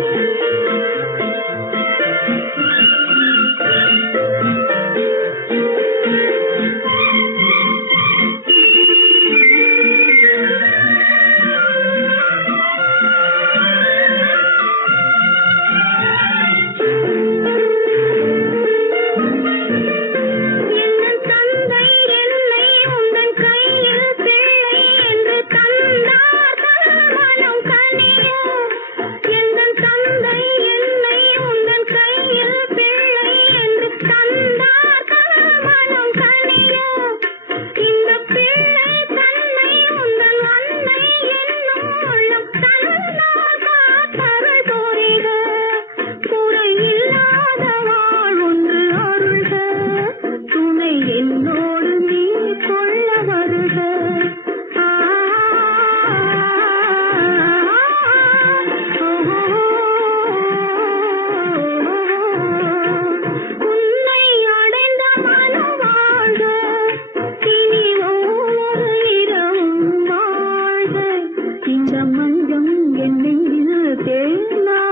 Thank you. என்னோடு நீ கொள்ள வருக உன்னை அடைந்த மனம் வாழ்க இனி ஒவ்வொரு இரவும் வாழ்க இந்த மஞ்சம் என்னை தேர்ந்தார்